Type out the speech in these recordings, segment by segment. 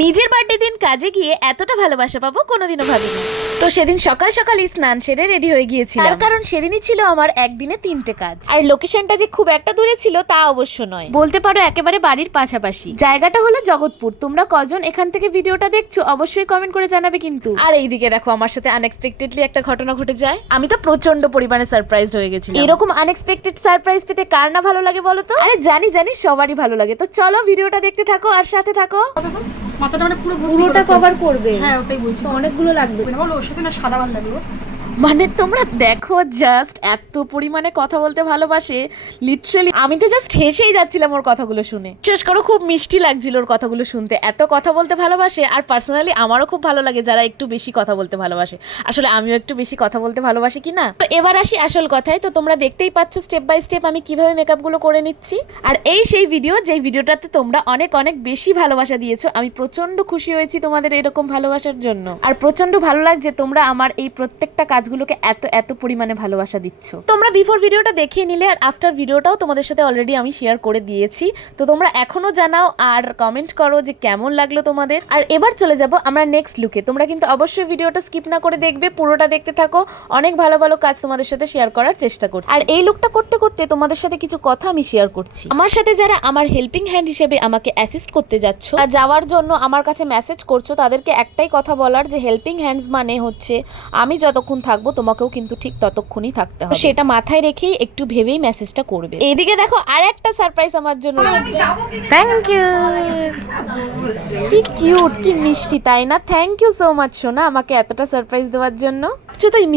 নিজের বার্থডে দিন কাজে গিয়ে এতটা ভালোবাসা পাবো কোনোদিনও ভাবিনি। তো সেদিন সকাল সকালই স্নান সেরে রেডি হয়ে গিয়েছিলাম, তার কারণ সেদিনই ছিল আমার একদিনে 3টে কাজ। আর লোকেশনটা যে খুব একটা দূরে ছিল তা অবশ্য নয়, বলতে পারো একেবারে বাড়ির পাশাপাশি। জায়গাটা হলো জগৎপুর। তোমরা কজন এখান থেকে ভিডিওটা দেখছো অবশ্যই কমেন্ট করে জানাবে কিন্তু। আর এইদিকে দেখো আমার সাথে আনএক্সপেক্টেডলি একটা ঘটনা ঘটে যায়। আমি তো প্রচন্ড পরিমাণে সারপ্রাইজড হয়ে গেছিলাম। এরকম আনএক্সপেক্টেড সারপ্রাইজ পেতে কার না ভালো লাগে বলো তো? আরে জানি সবারই ভালো লাগে। তো চলো ভিডিওটা দেখতে থাকো আর সাথে থাকো। মাথাটা মানে পুরোটা কভার করবে? হ্যাঁ ওটাই বলছি, অনেকগুলো লাগবে। বলো ওর সাথে না সাদা ভালো লাগবে। মানে তোমরা দেখো জাস্ট এত পরিমাণে কথা বলতে ভালোবাসে, লিটারালি আমি তো জাস্ট হেসেই যাচ্ছিলাম ওর কথাগুলো শুনে। শেষ করো খুব মিষ্টি লাগছিল ওর কথাগুলো শুনতে। এত কথা বলতে ভালোবাসে, আর পার্সোনালি আমারও খুব ভালো লাগে যারা একটু বেশি কথা বলতে ভালোবাসে। আসলে আমিও একটু বেশি কথা বলতে ভালোবাসি কি না। তো এবার আসি আসল কথায়। তো তোমরা দেখতেই পাচ্ছ স্টেপ বাই স্টেপ আমি কিভাবে মেকআপগুলো করে নিচ্ছি। আর এই সেই ভিডিও যেই ভিডিওটাতে তোমরা অনেক বেশি ভালোবাসা দিয়েছো। আমি প্রচন্ড খুশি হয়েছি তোমাদের এরকম ভালোবাসার জন্য। আর প্রচন্ড ভালো লাগছে তোমরা আমার এই প্রত্যেকটা কাজগুলোকে এত পরিমাণে ভালোবাসা দিচ্ছ। তোমরা বিফোর ভিডিওটা দেখে নিলে, আর আফটার ভিডিওটাও তোমাদের সাথে অলরেডি আমি শেয়ার করে দিয়েছি। তো তোমরা এখনো জানাও আর কমেন্ট করো যে কেমন লাগলো তোমাদের। আর এবার চলে যাব আমরা নেক্সট লুকে। তোমরা কিন্তু অবশ্যই ভিডিওটা স্কিপ না করে দেখবে, পুরোটা দেখতে থাকো। অনেক ভালো ভালো কাজ তোমাদের সাথে শেয়ার করার চেষ্টা করছি। আর এই লুকটা করতে করতে তোমাদের সাথে কিছু কথা আমি শেয়ার করছি। আমার সাথে যারা আমার হেল্পিং হ্যান্ড হিসেবে আমাকে অ্যাসিস্ট করতে যাচ্ছ আর যাওয়ার জন্য আমার কাছে মেসেজ করছো, তাদেরকে একটাই কথা বলার যে হেল্পিং হ্যান্ডস মানে হচ্ছে আমি যতক্ষণ থাকবো তোমাকেও কিন্তু ঠিক ততক্ষণই থাকতে হবে। সেটা মাথায় রেখেই একটু ভেবেই মেসেজটা করবে। এইদিকে দেখো আর একটা সারপ্রাইজ আমার জন্য। Thank you. কি কিউট, কি মিষ্টি তাই না? থ্যাংক ইউ সো মাচ সোনা আমাকে এতটা সারপ্রাইজ দেওয়ার জন্য। তো এই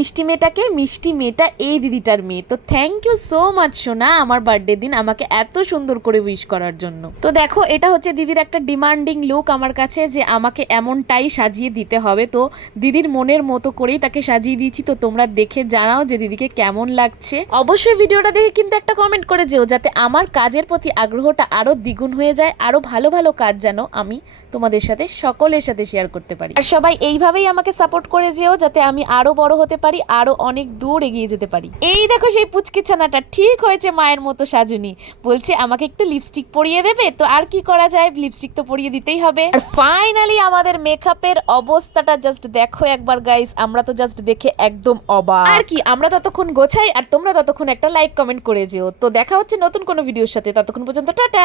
মিষ্টি মেয়েটা এই দিদিটার মেয়ে। তো থ্যাংক ইউ সো মাচ সোনা আমার বার্থডে দিন আমাকে এত সুন্দর করে উইশ করার জন্য। তো দেখো এটা হচ্ছে দিদির একটা ডিমান্ডিং লুক আমার কাছে, যে আমাকে এমনটাই সাজিয়ে দিতে হবে। তো দিদির মনের মতো করেই তাকে সাজিয়ে দিয়েছি। তো তোমরা দেখে জানাও যে দিদিকে কেমন লাগছে। অবশ্যই ভিডিওটা দেখে কিন্তু একটা কমেন্ট করে যেও, যাতে আমার কাজের প্রতি আগ্রহটা আরো দ্বিগুণ হয়ে যায়। আরো ভালো ভালো কাজ যেন আমি তোমাদের সাথে সকলের সাথে শেয়ার করতে পারি। আর সবাই এইভাবেই আমাকে সাপোর্ট করে যেও, যাতে আমি আরো বড় হতে পারি, আরো অনেক দূর এগিয়ে যেতে পারি। এই দেখো সেই পুচকি ছানাটা ঠিক হয়েছে মায়ের মতো সাজুনি। বলছে আমাকে একটু লিপস্টিক পরিয়ে দেবে। তো আর কি করা যায়, লিপস্টিক তো পরিয়ে দিতেই হবে। আর ফাইনালি আমাদের মেকআপের অবস্থাটা জাস্ট দেখো একবার গাইস। আমরা তো জাস্ট দেখে একদম অবাক। আর কি আমরা ততক্ষণ গোছাই আর তোমরা ততক্ষণ একটা লাইক কমেন্ট করে যেও। তো দেখা হচ্ছে নতুন কোনো ভিডিওর সাথে। ততক্ষণ পর্যন্ত টাটা।